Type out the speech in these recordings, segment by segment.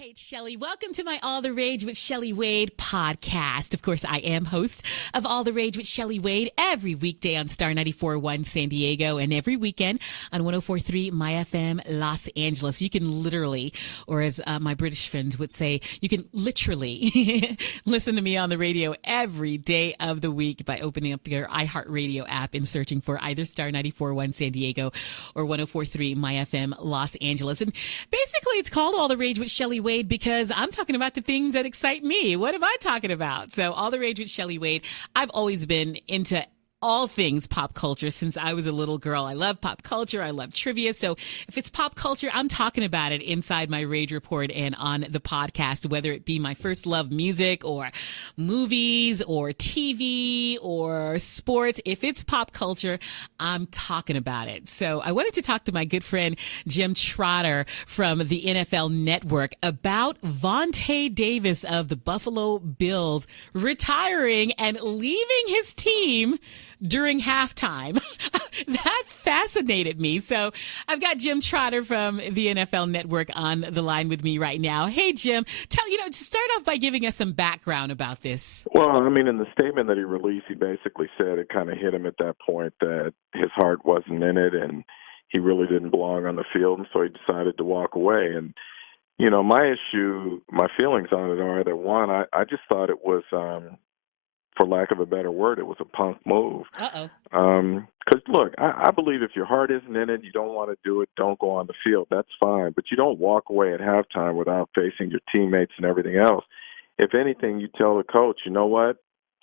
Hey, it's Shelley. Welcome to my All the Rage with Shelley Wade podcast. Of course, I am host of All the Rage with Shelley Wade every weekday on Star 94.1 San Diego and every weekend on 104.3 My FM Los Angeles. You can literally, or as my British friends would say, you can literally listen to me on the radio every day of the week by opening up your iHeartRadio app and searching for either Star 94.1 San Diego or 104.3 My FM Los Angeles. And basically, it's called All the Rage with Shelley Wade because I'm talking about the things that excite me. What am I talking about? So All the Rage with Shelley Wade. I've always been into all things pop culture since I was a little girl. I love pop culture. I love trivia. So if it's pop culture, I'm talking about it inside my Rage Report and on the podcast, whether it be my first love music or movies or TV or sports. If it's pop culture, I'm talking about it. So I wanted to talk to my good friend Jim Trotter from the NFL Network about Vontae Davis of the Buffalo Bills retiring and leaving his team during halftime. That fascinated me. So I've got Jim Trotter from the NFL Network on the line with me right now. Hey, Jim, start off by giving us some background about this. Well, I mean, in the statement that he released, he basically said it kind of hit him at that point that his heart wasn't in it and he really didn't belong on the field, and so he decided to walk away. And, my feelings on it are that, one, I just thought it was for lack of a better word, it was a punk move. Because, look, I believe if your heart isn't in it, you don't want to do it, don't go on the field. That's fine. But you don't walk away at halftime without facing your teammates and everything else. If anything, you tell the coach, you know what,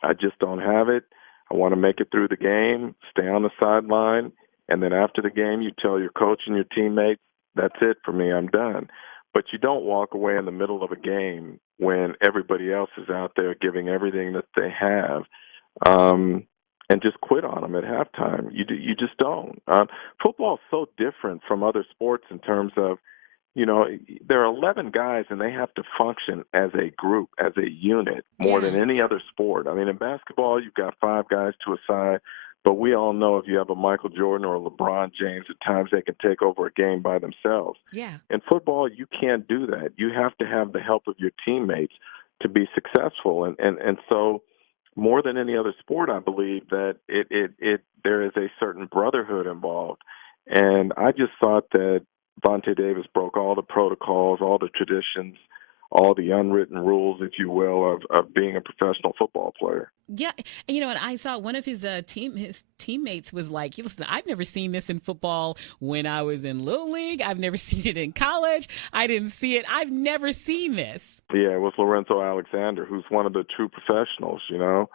I just don't have it. I want to make it through the game, stay on the sideline, and then after the game, you tell your coach and your teammates, that's it for me, I'm done. But you don't walk away in the middle of a game when everybody else is out there giving everything that they have, and just quit on them at halftime. You just don't. Football is so different from other sports in terms of, there are 11 guys and they have to function as a group, as a unit, more than any other sport. I mean, in basketball, you've got 5 guys to a side. But we all know if you have a Michael Jordan or a LeBron James, at times they can take over a game by themselves. Yeah. In football, you can't do that. You have to have the help of your teammates to be successful. And so more than any other sport, I believe that there is a certain brotherhood involved. And I just thought that Vontae Davis broke all the protocols, all the traditions, all the unwritten rules, if you will, of being a professional football player. Yeah. And, and I saw one of his teammates was like, listen, I've never seen this in football when I was in Little League. I've never seen it in college. I didn't see it. I've never seen this. Yeah, it was Lorenzo Alexander, who's one of the true professionals, a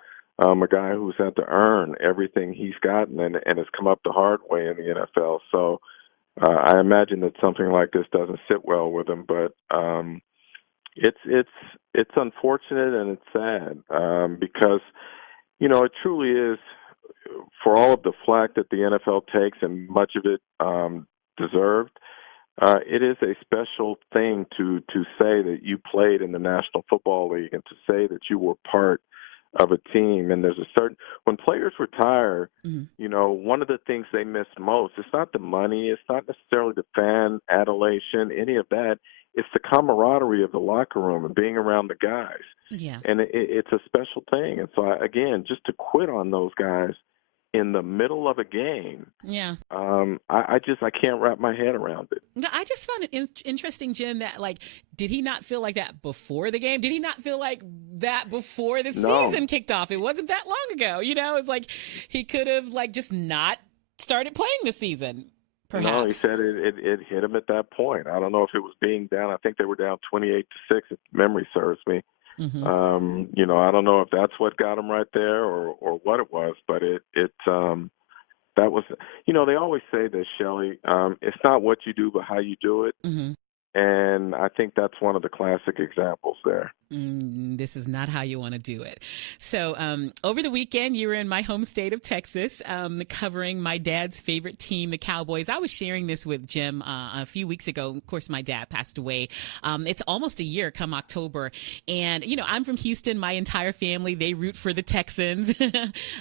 guy who's had to earn everything he's gotten and has come up the hard way in the NFL. So I imagine that something like this doesn't sit well with him, but it's unfortunate and it's sad because, it truly is, for all of the flack that the NFL takes, and much of it deserved, it is a special thing to say that you played in the National Football League and to say that you were part of a team. And there's when players retire, one of the things they miss most, it's not the money, it's not necessarily the fan adulation, any of that. It's the camaraderie of the locker room and being around the guys. Yeah. And it's a special thing. And so, again, just to quit on those guys in the middle of a game, I can't wrap my head around it. I just found it interesting, Jim, that, did he not feel like that before the game? Did he not feel like that before the season kicked off? It wasn't that long ago. It's like he could have, just not started playing the season. Perhaps. No, he said it hit him at that point. I don't know if it was being down. I think they were down 28-6, if memory serves me. Mm-hmm. I don't know if that's what got him right there or what it was, but that was, they always say this, Shelley, it's not what you do, but how you do it. Mm-hmm. And I think that's one of the classic examples there. This is not how you want to do it. So over the weekend, you were in my home state of Texas, covering my dad's favorite team, the Cowboys. I was sharing this with Jim a few weeks ago. Of course, my dad passed away. It's almost a year come October. And, I'm from Houston. My entire family, they root for the Texans.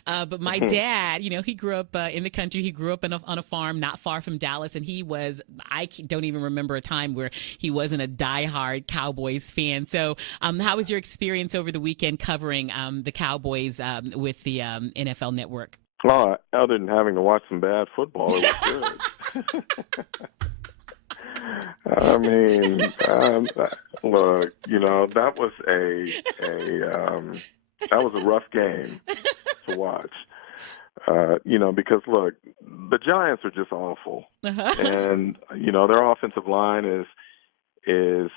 But my dad, he grew up in the country. He grew up on a farm not far from Dallas. And I don't even remember a time where he wasn't a diehard Cowboys fan. So how was your experience over the weekend covering the Cowboys with the NFL Network? Oh, other than having to watch some bad football, it was good. I mean, look, that was that was a rough game to watch. Because look, the Giants are just awful, and their offensive line is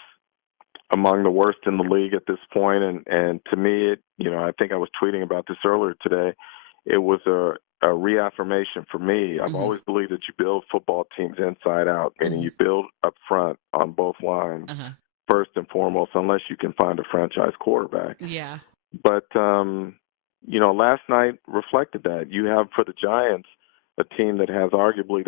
among the worst in the league at this point. And to me, I think I was tweeting about this earlier today. It was a reaffirmation for me. I've always believed that you build football teams inside out, meaning you build up front on both lines first and foremost, unless you can find a franchise quarterback. Yeah. But, last night reflected that. You have, for the Giants, a team that has arguably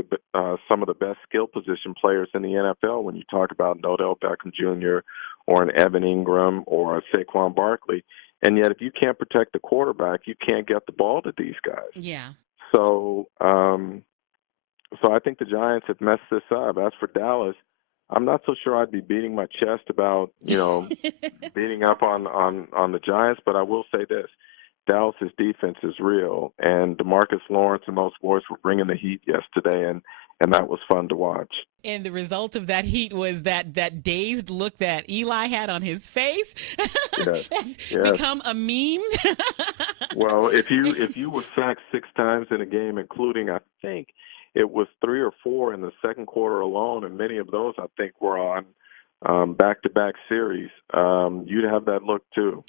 some of the best skill position players in the NFL when you talk about an Odell Beckham Jr. or an Evan Ingram or a Saquon Barkley. And yet if you can't protect the quarterback, you can't get the ball to these guys. Yeah. So I think the Giants have messed this up. As for Dallas, I'm not so sure I'd be beating my chest about, beating up on the Giants, but I will say this. Dallas's defense is real, and DeMarcus Lawrence and those boys were bringing the heat yesterday, and that was fun to watch. And the result of that heat was that dazed look that Eli had on his face. Yes. Become a meme. Well, if you were sacked 6 times in a game, including, I think it was 3 or 4 in the second quarter alone, and many of those I think were on back-to-back series, you'd have that look too.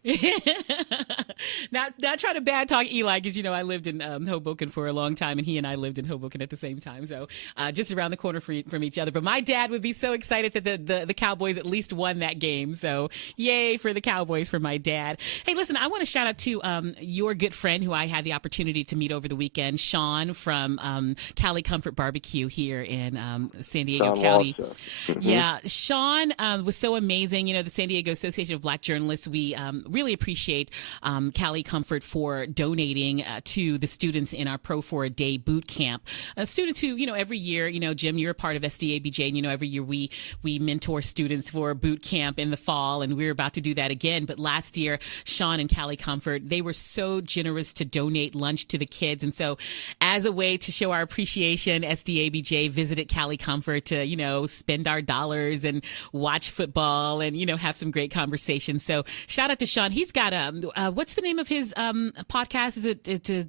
Not trying to bad talk Eli, because I lived in Hoboken for a long time, and he and I lived in Hoboken at the same time, so just around the corner from each other. But my dad would be so excited that the Cowboys at least won that game. So yay for the Cowboys for my dad. Hey, listen, I want to shout out to your good friend who I had the opportunity to meet over the weekend, Sean from Cali Comfort Barbecue here in San Diego County. Yeah, Sean was so amazing. The San Diego Association of Black Journalists, we really appreciate Cali Comfort for donating to the students in our Pro for a Day boot camp. Students who, every year, Jim, you're a part of SDABJ, and, every year we mentor students for boot camp in the fall, and we're about to do that again. But last year, Sean and Cali Comfort, they were so generous to donate lunch to the kids. And so as a way to show our appreciation, SDABJ visited Cali Comfort to, spend our dollars and watch football and, have some great conversations. So shout out to Sean. He's got what's the name of his podcast? Is it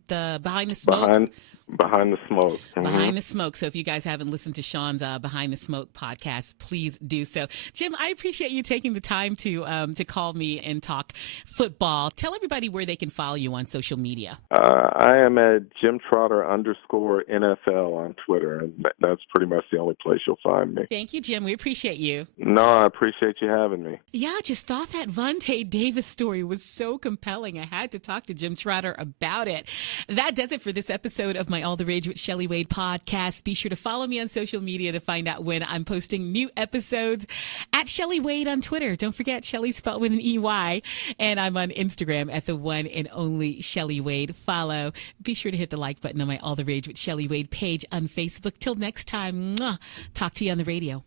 the Behind the Smoke? Behind the Smoke. Behind the Smoke. So if you guys haven't listened to Sean's Behind the Smoke podcast, please do so. Jim, I appreciate you taking the time to call me and talk football. Tell everybody where they can follow you on social media. I am at JimTrotter_NFL on Twitter, and that's pretty much the only place you'll find me. Thank you, Jim. We appreciate you. No, I appreciate you having me. Yeah, I just thought that Vontae Davis story was so compelling. I had to talk to Jim Trotter about it. That does it for this episode of my All the Rage with Shelley Wade podcast. Be sure to follow me on social media to find out when I'm posting new episodes at Shelley Wade on Twitter. Don't forget, Shelley spelled with an EY. And I'm on Instagram at the one and only Shelley Wade. Follow. Be sure to hit the like button on my All the Rage with Shelley Wade page on Facebook. Till next time, talk to you on the radio.